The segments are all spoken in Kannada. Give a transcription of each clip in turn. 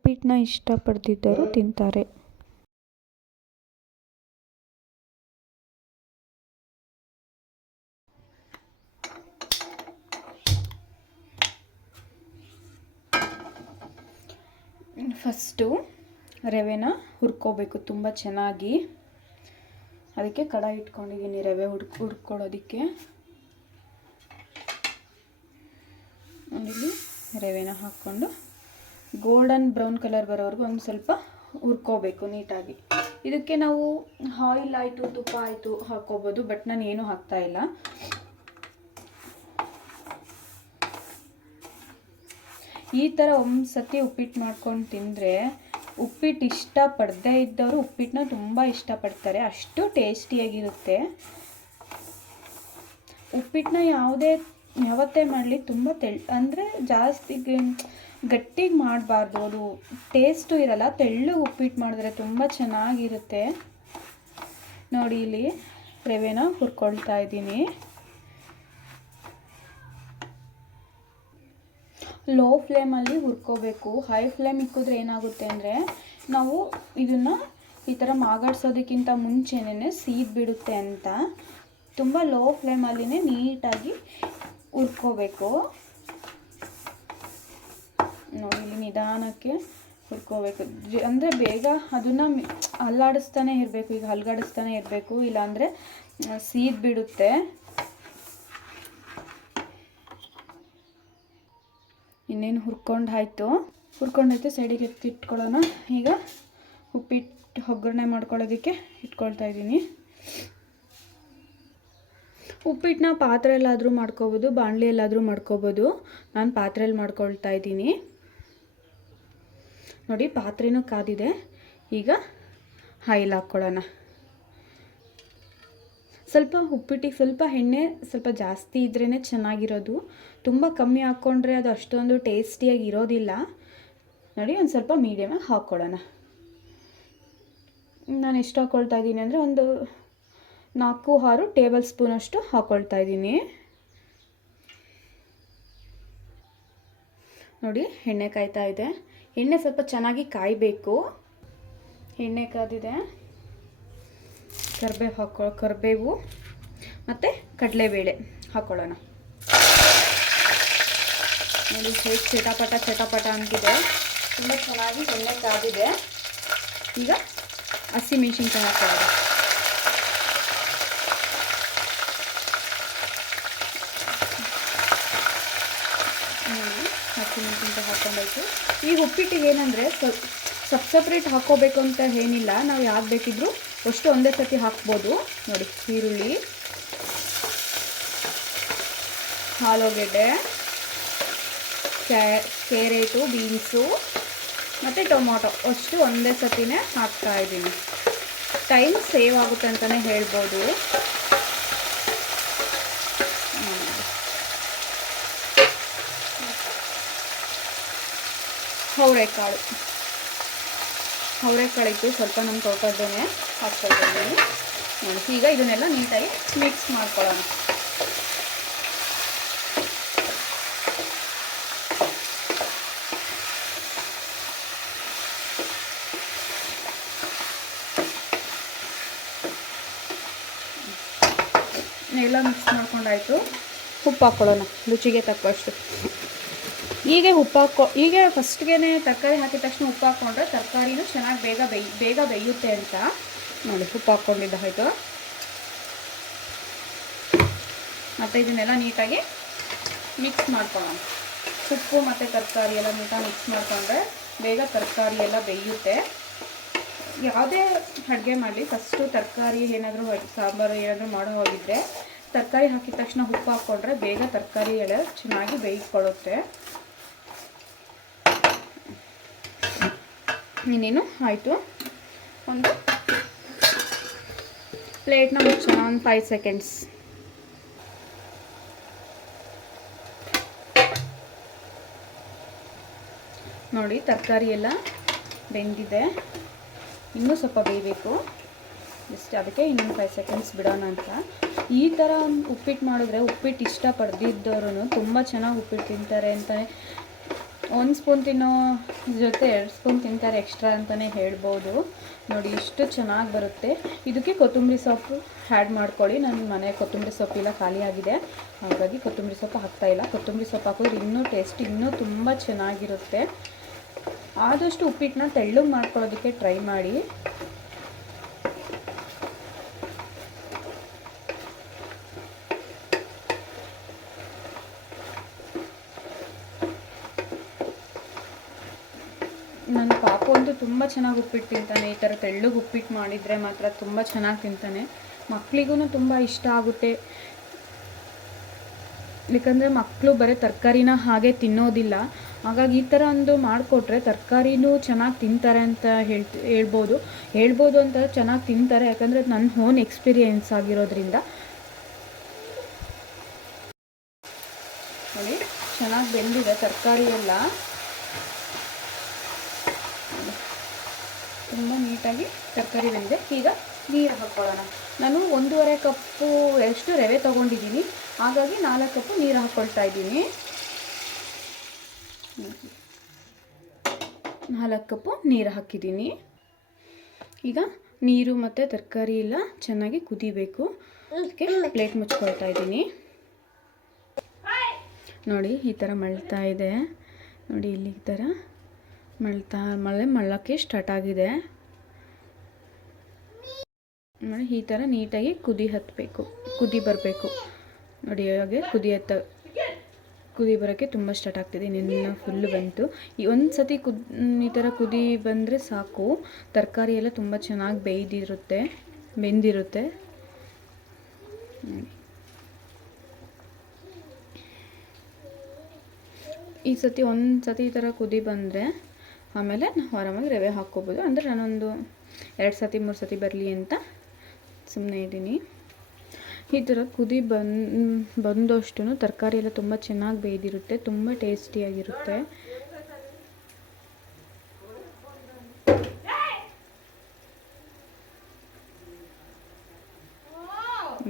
ಉಪ್ಪಿಟ್ಟನ್ನ ಇಷ್ಟಪಡ್ತಿದ್ದರು ತಿಂತಾರೆ. ಫಸ್ಟು ರವೆನ ಹುರ್ಕೋಬೇಕು ತುಂಬ ಚೆನ್ನಾಗಿ. ಅದಕ್ಕೆ ಕಡಾಯಿ ಇಟ್ಕೊಂಡಿದ್ದೀನಿ ರವೆ ಹುರ್ಕೊಳ್ಳೋದಕ್ಕೆ. ಇಲ್ಲಿ ರವೆನ ಹಾಕ್ಕೊಂಡು ಗೋಲ್ಡನ್ ಬ್ರೌನ್ ಕಲರ್ ಬರೋವರೆಗೂ ಒಂದು ಸ್ವಲ್ಪ ಹುರ್ಕೋಬೇಕು ನೀಟಾಗಿ. ಇದಕ್ಕೆ ನಾವು ಆಯಿಲ್ ಆಯಿತು ತುಪ್ಪ ಆಯಿತು ಹಾಕ್ಕೋಬೋದು, ಬಟ್ ನಾನು ಏನೂ ಹಾಕ್ತಾಯಿಲ್ಲ. ಈ ಥರ ಒಂದು ಸತಿ ಉಪ್ಪಿಟ್ಟು ಮಾಡ್ಕೊಂಡು ತಿಂದರೆ ಉಪ್ಪಿಟ್ಟು ಇಷ್ಟಪಡದೇ ಇದ್ದವರು ಉಪ್ಪಿಟ್ಟನ್ನ ತುಂಬ ಇಷ್ಟಪಡ್ತಾರೆ, ಅಷ್ಟು ಟೇಸ್ಟಿಯಾಗಿರುತ್ತೆ. ಉಪ್ಪಿಟ್ಟನ್ನ ಯಾವತ್ತೇ ಮಾಡಲಿ ತುಂಬ ಅಂದರೆ ಜಾಸ್ತಿ ಗಟ್ಟಿಗೆ ಮಾಡಬಾರ್ದು, ಅದು ಟೇಸ್ಟು ಇರಲ್ಲ. ತೆಳ್ಳಗೆ ಉಪ್ಪಿಟ್ಟು ಮಾಡಿದ್ರೆ ತುಂಬ ಚೆನ್ನಾಗಿರುತ್ತೆ. ನೋಡಿ ಇಲ್ಲಿ ರವೆನ ಹುರ್ಕೊಳ್ತಾ ಇದ್ದೀನಿ. ಲೋ ಫ್ಲೇಮಲ್ಲಿ ಹುರ್ಕೋಬೇಕು. ಹೈ ಫ್ಲೇಮ್ ಇಕ್ಕಿದ್ರೆ ಏನಾಗುತ್ತೆ ಅಂದರೆ ನಾವು ಇದನ್ನು ಈ ಥರ ಮಾಗಾಡ್ಸೋದಕ್ಕಿಂತ ಮುಂಚೆನೇ ಸೀದ್ಬಿಡುತ್ತೆ ಅಂತ ತುಂಬ ಲೋ ಫ್ಲೇಮಲ್ಲಿನೇ ನೀಟಾಗಿ ಹುರ್ಕೋಬೇಕು. ನೋಡಿ ಇಲ್ಲಿ ನಿಧಾನಕ್ಕೆ ಹುರ್ಕೋಬೇಕು. ಅಂದರೆ ಬೇಗ ಅದನ್ನು ಅಲ್ಲಾಡಿಸ್ತಾನೆ ಇರಬೇಕು. ಈಗ ಅಲ್ಗಾಡಿಸ್ತಾನೆ ಇರಬೇಕು, ಇಲ್ಲಾಂದರೆ ಸೀದ್ಬಿಡುತ್ತೆ. ಇನ್ನೇನು ಹುರ್ಕೊಂಡಾಯ್ತು ಸೈಡಿಗೆ ಇಟ್ಕೊಳ್ಳೋಣ. ಈಗ ಉಪ್ಪಿಟ್ಟು ಒಗ್ಗರಣೆ ಮಾಡ್ಕೊಳ್ಳೋದಕ್ಕೆ ಇಟ್ಕೊಳ್ತಾ ಇದ್ದೀನಿ. ಉಪ್ಪಿಟ್ಟನ್ನ ಪಾತ್ರೆಯಲ್ಲಾದರೂ ಮಾಡ್ಕೋಬೋದು, ಬಾಣಲೆಯಲ್ಲಾದರೂ ಮಾಡ್ಕೋಬೋದು. ನಾನು ಪಾತ್ರೆಯಲ್ಲಿ ಮಾಡ್ಕೊಳ್ತಾ ಇದ್ದೀನಿ. ನೋಡಿ ಪಾತ್ರೆನೂ ಕಾದಿದೆ. ಈಗ ಆಯಿಲ್ ಹಾಕ್ಕೊಳ್ಳೋಣ. ಸ್ವಲ್ಪ ಉಪ್ಪಿಟ್ಟಿಗೆ ಸ್ವಲ್ಪ ಎಣ್ಣೆ ಸ್ವಲ್ಪ ಜಾಸ್ತಿ ಇದ್ರೇ ಚೆನ್ನಾಗಿರೋದು. ತುಂಬ ಕಮ್ಮಿ ಹಾಕ್ಕೊಂಡ್ರೆ ಅದು ಅಷ್ಟೊಂದು ಟೇಸ್ಟಿಯಾಗಿ ಇರೋದಿಲ್ಲ. ನೋಡಿ ಒಂದು ಸ್ವಲ್ಪ ಮೀಡಿಯಮಾಗಿ ಹಾಕ್ಕೊಳ್ಳೋಣ. ನಾನು ಎಷ್ಟು ಹಾಕ್ಕೊಳ್ತಾ ಇದ್ದೀನಿ ಅಂದರೆ ಒಂದು 4-6 ಟೇಬಲ್ ಸ್ಪೂನಷ್ಟು ಹಾಕ್ಕೊಳ್ತಾ ಇದ್ದೀನಿ. ನೋಡಿ ಎಣ್ಣೆ ಕಾಯ್ತಾ ಇದೆ. ಎಣ್ಣೆ ಸ್ವಲ್ಪ ಚೆನ್ನಾಗಿ ಕಾಯಬೇಕು. ಎಣ್ಣೆ ಕಾದಿದೆ. ಕರಿಬೇವು ಮತ್ತು ಕಡಲೆಬೇಳೆ ಹಾಕ್ಕೊಳ್ಳೋಣ. ನೋಡಿ ಹೇಗೆ ಚಟಪಟ ಅಂತಿದೆ. ತುಂಬ ಚೆನ್ನಾಗಿ ಎಣ್ಣೆ ಕಾದಿದೆ. ಈಗ ಹಸಿಮೆಣಸಿನ್ಕಾಯಿ ಹಾಕ್ಕೊಳ್ಳೋಣ. ಹಸಿಮೆಣಸಿನ್ಕಾಯಿ ಹಾಕ್ಕೊಂಡಾಯ್ತು. ಈ ಉಪ್ಪಿಟ್ಟಿಗೆ ಏನಂದರೆ ಸಪ್ರೇಟ್ ಹಾಕ್ಕೋಬೇಕು ಅಂತ ಏನಿಲ್ಲ. ನಾವು ಯಾವ್ದು ಬೇಕಿದ್ರೂ ಅಷ್ಟು ಒಂದೇ ಸತಿ ಹಾಕ್ಬೋದು. ನೋಡಿ ಈರುಳ್ಳಿ, ಆಲೂಗೆಡ್ಡೆ, ಕ್ಯಾರೆಟು, ಬೀನ್ಸು ಮತ್ತು ಟೊಮೊಟೊ ಅಷ್ಟು ಒಂದೇ ಸತಿನೇ ಹಾಕ್ತಾಯಿದ್ದೀನಿ. ಟೈಮ್ ಸೇವ್ ಆಗುತ್ತೆ ಅಂತಲೇ ಹೇಳ್ಬೋದು. ಅವರೆಕಾಳಿತ್ತು ಸ್ವಲ್ಪ ನಮ್ಮ ತೋಟದನ್ನೇ ಹಾಕ್ಕೊಳ್ತೀನಿ. ನೋಡಿ ಈಗ ಇದನ್ನೆಲ್ಲ ನೀಟಾಗಿ ಮಿಕ್ಸ್ ಮಾಡ್ಕೊಳ್ಳೋಣ. ಎಲ್ಲ ಮಿಕ್ಸ್ ಮಾಡ್ಕೊಂಡಾಯಿತು. ಉಪ್ಪು ಹಾಕ್ಕೊಳ್ಳೋಣ ರುಚಿಗೆ ತಕ್ಕಷ್ಟು. ಈಗ ಫಸ್ಟ್ಗೆ ತರಕಾರಿ ಹಾಕಿದ ತಕ್ಷಣ ಉಪ್ಪು ಹಾಕ್ಕೊಂಡ್ರೆ ತರಕಾರಿನೂ ಚೆನ್ನಾಗಿ ಬೇಗ ಬೇಯುತ್ತೆ ಅಂತ. ನೋಡಿ ಉಪ್ಪು ಹಾಕ್ಕೊಂಡಿದ್ದಾಯಿತು. ಮತ್ತು ಇದನ್ನೆಲ್ಲ ನೀಟಾಗಿ ಮಿಕ್ಸ್ ಮಾಡ್ಕೊಳ್ಳೋಣ. ಉಪ್ಪು ಮತ್ತು ತರಕಾರಿ ಎಲ್ಲ ನೀಟಾಗಿ ಮಿಕ್ಸ್ ಮಾಡಿಕೊಂಡ್ರೆ ಬೇಗ ತರಕಾರಿ ಎಲ್ಲ ಬೇಯುತ್ತೆ. ಯಾವುದೇ ಅಡುಗೆ ಮಾಡಲಿ ಫಸ್ಟು ತರಕಾರಿ ಏನಾದರೂ ಸಾಂಬಾರು ಏನಾದರೂ ಮಾಡೋ ಹೋಗಿದ್ರೆ ತರಕಾರಿ ಹಾಕಿದ ತಕ್ಷಣ ಉಪ್ಪು ಹಾಕ್ಕೊಂಡ್ರೆ ಬೇಗ ತರಕಾರಿ ಎಲ್ಲ ಚೆನ್ನಾಗಿ ಬೇಯಿಸ್ಕೊಳ್ಳುತ್ತೆ. ಇನ್ನೇನು ಆಯಿತು. ಒಂದು ಪ್ಲೇಟ್ನ ಮುಚ್ಚೋಣ ಒಂದು 5 ಸೆಕೆಂಡ್ಸ್. ನೋಡಿ ತರಕಾರಿ ಎಲ್ಲ ಬೆಂದಿದೆ. ಇನ್ನೂ ಸ್ವಲ್ಪ ಬೇಯಬೇಕು. ಜಸ್ಟ್ ಅದಕ್ಕೆ ಇನ್ನೊಂದು 5 ಸೆಕೆಂಡ್ಸ್ ಬಿಡೋಣ ಅಂತ. ಈ ಥರ ಉಪ್ಪಿಟ್ಟು ಮಾಡಿದ್ರೆ ಉಪ್ಪಿಟ್ಟು ಇಷ್ಟಪಡ್ದಿದ್ದವರು ತುಂಬ ಚೆನ್ನಾಗಿ ಉಪ್ಪಿಟ್ಟು ತಿಂತಾರೆ ಅಂತಲೇ 1 ಸ್ಪೂನ್ ತಿನ್ನೋ ಜೊತೆ 2 ಸ್ಪೂನ್ ತಿಂತಾರೆ ಎಕ್ಸ್ಟ್ರಾ ಅಂತಲೇ ಹೇಳ್ಬೋದು. ನೋಡಿ ಇಷ್ಟು ಚೆನ್ನಾಗಿ ಬರುತ್ತೆ. ಇದಕ್ಕೆ ಕೊತ್ತಂಬರಿ ಸೊಪ್ಪು ಆ್ಯಡ್ ಮಾಡ್ಕೊಳ್ಳಿ. ನನ್ನ ಮನೆ ಕೊತ್ತಂಬರಿ ಸೊಪ್ಪಿಲ್ಲ, ಖಾಲಿಯಾಗಿದೆ, ಹಾಗಾಗಿ ಕೊತ್ತಂಬರಿ ಸೊಪ್ಪು ಹಾಕ್ತಾಯಿಲ್ಲ. ಕೊತ್ತಂಬರಿ ಸೊಪ್ಪು ಹಾಕಿದ್ರೆ ಇನ್ನೂ ಟೇಸ್ಟ್ ಇನ್ನೂ ತುಂಬ ಚೆನ್ನಾಗಿರುತ್ತೆ. ಆದಷ್ಟು ಉಪ್ಪಿಟ್ಟನ್ನ ತೆಳ್ಳಗೆ ಮಾಡ್ಕೊಳ್ಳೋದಕ್ಕೆ ಟ್ರೈ ಮಾಡಿ. ನನ್ನ ಪಾಪು ಅಂತೂ ತುಂಬ ಚೆನ್ನಾಗಿ ಉಪ್ಪಿಟ್ಟು ತಿಂತಾನೆ. ಈ ಥರ ತೆಳ್ಳಗೆ ಉಪ್ಪಿಟ್ಟು ಮಾಡಿದರೆ ಮಾತ್ರ ತುಂಬ ಚೆನ್ನಾಗಿ ತಿಂತಾನೆ. ಮಕ್ಕಳಿಗೂ ತುಂಬ ಇಷ್ಟ ಆಗುತ್ತೆ. ಯಾಕಂದರೆ ಮಕ್ಕಳು ಬರೀ ತರಕಾರಿನ ಹಾಗೆ ತಿನ್ನೋದಿಲ್ಲ. ಹಾಗಾಗಿ ಈ ಥರ ಒಂದು ಮಾಡಿಕೊಟ್ರೆ ತರಕಾರಿನೂ ಚೆನ್ನಾಗಿ ತಿಂತಾರೆ ಅಂತ ಹೇಳ್ಬೋದು ಅಂತ ಚೆನ್ನಾಗಿ ತಿಂತಾರೆ. ಯಾಕಂದರೆ ನನ್ನ ಓನ್ ಎಕ್ಸ್ಪೀರಿಯೆನ್ಸ್ ಆಗಿರೋದ್ರಿಂದ. ನೋಡಿ ಚೆನ್ನಾಗಿ ಬೆಂದಿದೆ ತರಕಾರಿ ಎಲ್ಲ, ತುಂಬ ನೀಟಾಗಿ ತರಕಾರಿ ಬೆಂದಿದೆ. ಈಗ ನೀರು ಹಾಕ್ಕೊಳ್ಳೋಣ. ನಾನು 1.5 ಕಪ್ಪು ಎಷ್ಟು ರವೆ ತೊಗೊಂಡಿದ್ದೀನಿ, ಹಾಗಾಗಿ 4 ಕಪ್ಪು ನೀರು ಹಾಕ್ಕೊಳ್ತಾ ಇದ್ದೀನಿ. 4 ಕಪ್ಪು ನೀರು ಹಾಕಿದ್ದೀನಿ. ಈಗ ನೀರು ಮತ್ತು ತರಕಾರಿ ಎಲ್ಲ ಚೆನ್ನಾಗಿ ಕುದಿಬೇಕು. ಅದಕ್ಕೆ ಪ್ಲೇಟ್ ಮುಚ್ಕೊಳ್ತಾ ಇದ್ದೀನಿ. ನೋಡಿ ಈ ಥರ ಮಳ್ತಾ ಇದೆ. ನೋಡಿ ಇಲ್ಲಿ ಈ ಥರ ಮಳ್ಳಕ್ಕೆ ಸ್ಟಾರ್ಟ್ ಆಗಿದೆ. ನೋಡಿ ಈ ಥರ ನೀಟಾಗಿ ಕುದಿ ಬರಬೇಕು. ನೋಡಿ ಹಾಗೆ ಕುದಿ ಬರೋಕ್ಕೆ ತುಂಬ ಸ್ಟಾರ್ಟ್ ಆಗ್ತಿದೆ. ನಿನ್ನ ಫುಲ್ಲು ಬಂತು. ಈ ಒಂದು ಸತಿ ಈ ಥರ ಕುದಿ ಬಂದರೆ ಸಾಕು. ತರಕಾರಿ ಎಲ್ಲ ತುಂಬ ಚೆನ್ನಾಗಿ ಬೆಂದಿರುತ್ತೆ. ಈ ಸತಿ ಒಂದು ಸತಿ ಈ ಥರ ಕುದಿ ಬಂದರೆ ಆಮೇಲೆ ನಾವು ಆರಾಮಾಗಿ ರವೆ ಹಾಕ್ಕೋಬೋದು. ಅಂದರೆ ನಾನೊಂದು 2 ಸತಿ 3 ಸತಿ ಬರಲಿ ಅಂತ ಸುಮ್ಮನೆ ಇದ್ದೀನಿ. ಈ ಥರ ಕುದಿ ಬಂದಷ್ಟು ತರಕಾರಿ ಎಲ್ಲ ತುಂಬ ಚೆನ್ನಾಗಿ ಬೇಯ್ದಿರುತ್ತೆ, ತುಂಬ ಟೇಸ್ಟಿಯಾಗಿರುತ್ತೆ.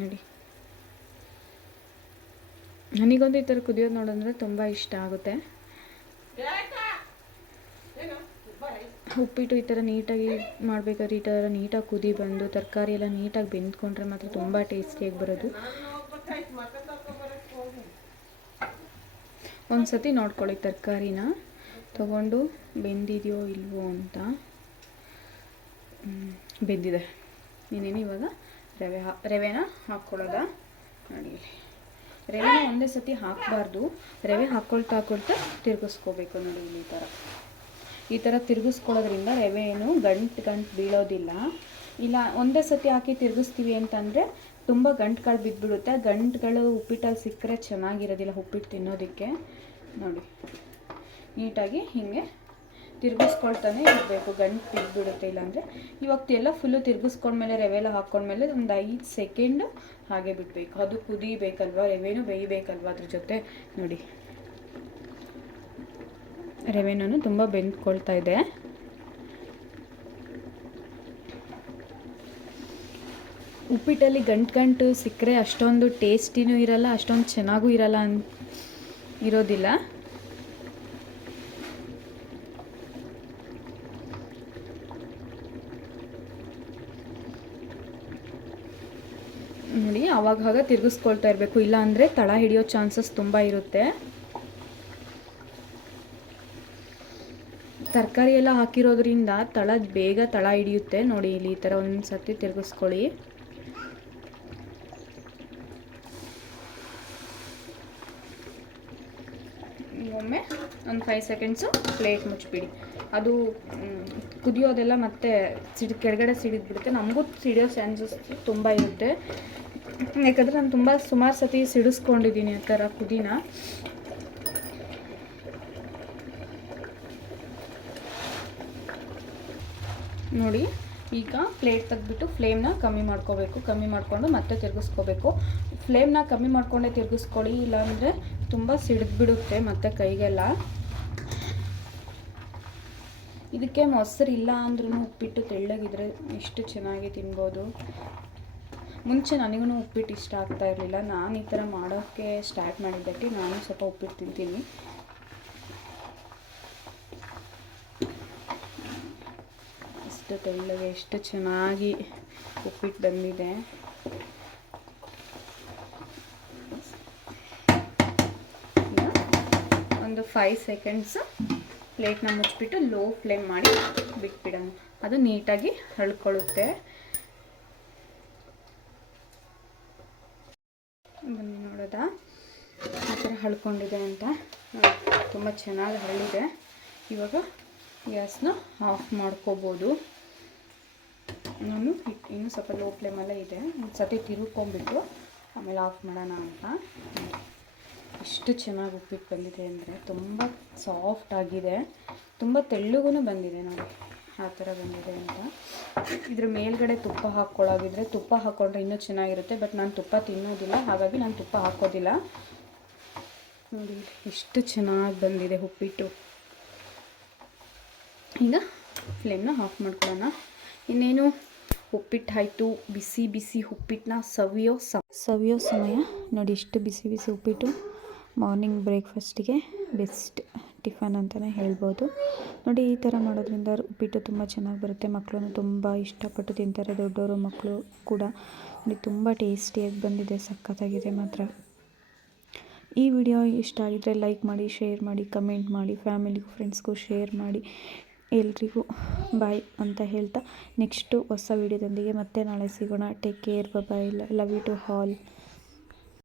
ನೋಡಿ ನನಗಂತೂ ಈ ಥರ ಕುದಿಯೋದು ನೋಡಿದ್ರೆ ತುಂಬ ಇಷ್ಟ ಆಗುತ್ತೆ. ಉಪ್ಪಿಟ್ಟು ಈ ಥರ ನೀಟಾಗಿ ಮಾಡಬೇಕಾದ್ರೆ ಈ ಥರ ನೀಟಾಗಿ ಕುದಿ ಬಂದು ತರಕಾರಿ ಎಲ್ಲ ನೀಟಾಗಿ ಬೆಂದ್ಕೊಂಡ್ರೆ ಮಾತ್ರ ತುಂಬ ಟೇಸ್ಟಿಯಾಗಿ ಬರೋದು. ಒಂದು ಸತಿ ನೋಡ್ಕೊಳ್ಳಿ ತರಕಾರಿನ ತೊಗೊಂಡು ಬೆಂದಿದೆಯೋ ಇಲ್ವೋ ಅಂತ. ಬೆಂದಿದೆ. ಇನ್ನೇನು ಇವಾಗ ರವೆನ ಹಾಕ್ಕೊಳ್ಳೋದ. ನೋಡಿ ರವೆನ ಒಂದೇ ಸತಿ ಹಾಕಬಾರ್ದು. ರವೆ ಹಾಕ್ಕೊಳ್ತಾ ತಿರುಗಿಸ್ಕೋಬೇಕು. ನೋಡಿ ಈ ಥರ ತಿರುಗಿಸ್ಕೊಳ್ಳೋದ್ರಿಂದ ರವೆ ಏನು ಗಂಟು ಬೀಳೋದಿಲ್ಲ. ಇಲ್ಲ ಒಂದೇ ಸತಿ ಹಾಕಿ ತಿರುಗಿಸ್ತೀವಿ ಅಂತಂದರೆ ತುಂಬ ಗಂಟುಗಳು ಬಿದ್ದುಬಿಡುತ್ತೆ. ಗಂಟುಗಳು ಉಪ್ಪಿಟ್ಟಲ್ಲಿ ಸಿಕ್ಕರೆ ಚೆನ್ನಾಗಿರೋದಿಲ್ಲ ಉಪ್ಪಿಟ್ಟು ತಿನ್ನೋದಕ್ಕೆ. ನೋಡಿ ನೀಟಾಗಿ ಹೀಗೆ ತಿರುಗಿಸ್ಕೊಳ್ತಾನೆ ಇರಬೇಕು, ಗಂಟು ಬಿದ್ದುಬಿಡುತ್ತೆ. ಇಲ್ಲಾಂದರೆ ಇವಾಗ ಎಲ್ಲ ಫುಲ್ಲು ತಿರುಗಿಸ್ಕೊಂಡ್ಮೇಲೆ ರವೆ ಎಲ್ಲ ಹಾಕ್ಕೊಂಡ್ಮೇಲೆ ಒಂದು 5 ಸೆಕೆಂಡು ಹಾಗೆ ಬಿಡಬೇಕು. ಅದು ಕುದಿಬೇಕಲ್ವ, ರವೆನೂ ಬೇಯಬೇಕಲ್ವ ಅದ್ರ ಜೊತೆ. ನೋಡಿ ರವೆನೂ ತುಂಬ ಬೆಂದ್ಕೊಳ್ತಾ ಇದೆ. ಉಪ್ಪಿಟ್ಟಲ್ಲಿ ಗಂಟು ಸಿಕ್ಕರೆ ಅಷ್ಟೊಂದು ಟೇಸ್ಟಿನೂ ಇರಲ್ಲ, ಅಷ್ಟೊಂದು ಚೆನ್ನಾಗೂ ಇರೋದಿಲ್ಲ. ನೋಡಿ ಆವಾಗ ತಿರುಗಿಸ್ಕೊಳ್ತಾ ಇರಬೇಕು, ಇಲ್ಲ ಅಂದರೆ ತಳ ಹಿಡಿಯೋ ಚಾನ್ಸಸ್ ತುಂಬ ಇರುತ್ತೆ. ತರಕಾರಿ ಎಲ್ಲ ಹಾಕಿರೋದ್ರಿಂದ ಬೇಗ ತಳ ಹಿಡಿಯುತ್ತೆ. ನೋಡಿ ಇಲ್ಲಿ ಈ ಥರ ಒಂದು ಸರ್ತಿ ತಿರುಗಿಸ್ಕೊಳ್ಳಿ. ಒಮ್ಮೆ ಒಂದು 5 ಸೆಕೆಂಡ್ಸು ಪ್ಲೇಟ್ ಮುಚ್ಚಿಬಿಡಿ. ಅದು ಕುದಿಯೋದೆಲ್ಲ ಮತ್ತೆ ಕೆಳಗಡೆ ಸಿಡಿದ್ಬಿಡುತ್ತೆ. ನಮಗೂ ಸಿಡಿಯೋ ಚಾನ್ಸಸ್ ತುಂಬ ಇರುತ್ತೆ. ಯಾಕಂದರೆ ನಾನು ಸುಮಾರು ಸತಿ ಸಿಡಿಸ್ಕೊಂಡಿದ್ದೀನಿ ಆ ಥರ ಕುದಿನ. ನೋಡಿ ಈಗ ಪ್ಲೇಟ್ ತೆಗೆದ್ಬಿಟ್ಟು ಫ್ಲೇಮ್ನ ಕಮ್ಮಿ ಮಾಡ್ಕೋಬೇಕು. ಕಮ್ಮಿ ಮಾಡಿಕೊಂಡು ಮತ್ತೆ ತಿರುಗಿಸ್ಕೋಬೇಕು. ಫ್ಲೇಮ್ನ ಕಮ್ಮಿ ಮಾಡಿಕೊಂಡೇ ತಿರುಗಿಸ್ಕೊಳ್ಳಿ, ಇಲ್ಲಾಂದರೆ ತುಂಬ ಸಿಡಿದ್ಬಿಡುತ್ತೆ ಮತ್ತು ಕೈಗೆಲ್ಲ. ಇದಕ್ಕೆ ಮೊಸರು ಇಲ್ಲ ಅಂದ್ರೂ ಉಪ್ಪಿಟ್ಟು ತೆಳ್ಳಗಿದ್ರೆ ಎಷ್ಟು ಚೆನ್ನಾಗಿ ತಿನ್ಬೋದು. ಮುಂಚೆ ನನಗೂ ಉಪ್ಪಿಟ್ಟು ಇಷ್ಟ ಆಗ್ತಾ ಇರಲಿಲ್ಲ. ನಾನು ಈ ಥರ ಮಾಡೋಕ್ಕೆ ಸ್ಟಾರ್ಟ್ ಮಾಡಿದ್ದಕ್ಕೆ ನಾನು ಸ್ವಲ್ಪ ಉಪ್ಪಿಟ್ಟು ತಿಂತೀನಿ. ಎಷ್ಟು ತೆಳ್ಳಗೆ ಎಷ್ಟು ಚೆನ್ನಾಗಿ ಉಪ್ಪಿಟ್ಟು ಬಂದಿದೆ. ಒಂದು 5 ಸೆಕೆಂಡ್ಸ್ ಪ್ಲೇಟ್ನ ಮುಚ್ಚಿಬಿಟ್ಟು ಲೋ ಫ್ಲೇಮ್ ಮಾಡಿ ಬಿಟ್ಬಿಡೋಣ. ಅದು ನೀಟಾಗಿ ಹಳ್ಕೊಳ್ಳುತ್ತೆ. ಬನ್ನಿ ನೋಡೋದಾ ಆ ಥರ ಹಳ್ಕೊಂಡಿದೆ ಅಂತ. ತುಂಬ ಚೆನ್ನಾಗಿ ಹರಳಿದೆ. ಇವಾಗ ಗ್ಯಾಸ್ನ ಆಫ್ ಮಾಡ್ಕೋಬೋದು. ನಾನು ಇನ್ನೂ ಸ್ವಲ್ಪ ಲೋ ಫ್ಲೇಮಲ್ಲೇ ಇದೆ. ಒಂದು ಸತಿ ತಿರುಗ್ಕೊಂಡ್ಬಿಟ್ಟು ಆಮೇಲೆ ಆಫ್ ಮಾಡೋಣ ಅಂತ. ಎಷ್ಟು ಚೆನ್ನಾಗಿ ಉಪ್ಪಿಟ್ಟು ಬಂದಿದೆ ಅಂದರೆ ತುಂಬ ಸಾಫ್ಟ್ ಆಗಿದೆ, ತುಂಬ ತೆಳ್ಳಗೂ ಬಂದಿದೆ ನೋಡಿ, ಆ ಥರ ಬಂದಿದೆ ಅಂತ. ಇದ್ರ ಮೇಲ್ಗಡೆ ತುಪ್ಪ ಹಾಕ್ಕೊಳ್ಳೋಗಿದ್ರೆ ತುಪ್ಪ ಹಾಕ್ಕೊಂಡ್ರೆ ಇನ್ನೂ ಚೆನ್ನಾಗಿರುತ್ತೆ. ಬಟ್ ನಾನು ತುಪ್ಪ ತಿನ್ನೋದಿಲ್ಲ, ಹಾಗಾಗಿ ನಾನು ತುಪ್ಪ ಹಾಕೋದಿಲ್ಲ. ನೋಡಿ ಎಷ್ಟು ಚೆನ್ನಾಗಿ ಬಂದಿದೆ ಉಪ್ಪಿಟ್ಟು. ಈಗ ಫ್ಲೇಮ್ನ ಆಫ್ ಮಾಡ್ಕೊಳ್ಳೋಣ. ಇನ್ನೇನು ಉಪ್ಪಿಟ್ಟು ಆಯಿತು. ಬಿಸಿ ಬಿಸಿ ಉಪ್ಪಿಟ್ಟನ್ನ ಸವಿಯೋ ಸಮಯ ನೋಡಿ. ಇಷ್ಟು ಬಿಸಿ ಬಿಸಿ ಉಪ್ಪಿಟ್ಟು ಮಾರ್ನಿಂಗ್ ಬ್ರೇಕ್ಫಾಸ್ಟಿಗೆ ಬೆಸ್ಟ್ ಟಿಫನ್ ಅಂತಲೇ ಹೇಳ್ಬೋದು. ನೋಡಿ ಈ ಥರ ಮಾಡೋದ್ರಿಂದ ಉಪ್ಪಿಟ್ಟು ತುಂಬ ಚೆನ್ನಾಗಿ ಬರುತ್ತೆ. ಮಕ್ಕಳು ತುಂಬ ಇಷ್ಟಪಟ್ಟು ತಿಂತಾರೆ, ದೊಡ್ಡವರು ಮಕ್ಕಳು ಕೂಡ. ನೋಡಿ ತುಂಬ ಟೇಸ್ಟಿಯಾಗಿ ಬಂದಿದೆ, ಸಖತ್ತಾಗಿದೆ ಮಾತ್ರ. ಈ ವಿಡಿಯೋ ಇಷ್ಟ ಆಗಿದ್ದರೆ ಲೈಕ್ ಮಾಡಿ, ಶೇರ್ ಮಾಡಿ, ಕಮೆಂಟ್ ಮಾಡಿ, ಫ್ಯಾಮಿಲಿಗೂ ಫ್ರೆಂಡ್ಸ್ಗೂ ಶೇರ್ ಮಾಡಿ. ಎಲ್ರಿಗೂ ಬಾಯ್ ಅಂತ ಹೇಳ್ತಾ ನೆಕ್ಸ್ಟು ಹೊಸ ವಿಡಿಯೋದೊಂದಿಗೆ ಮತ್ತೆ ನಾಳೆ ಸಿಗೋಣ. Take care, bye. Love you to all.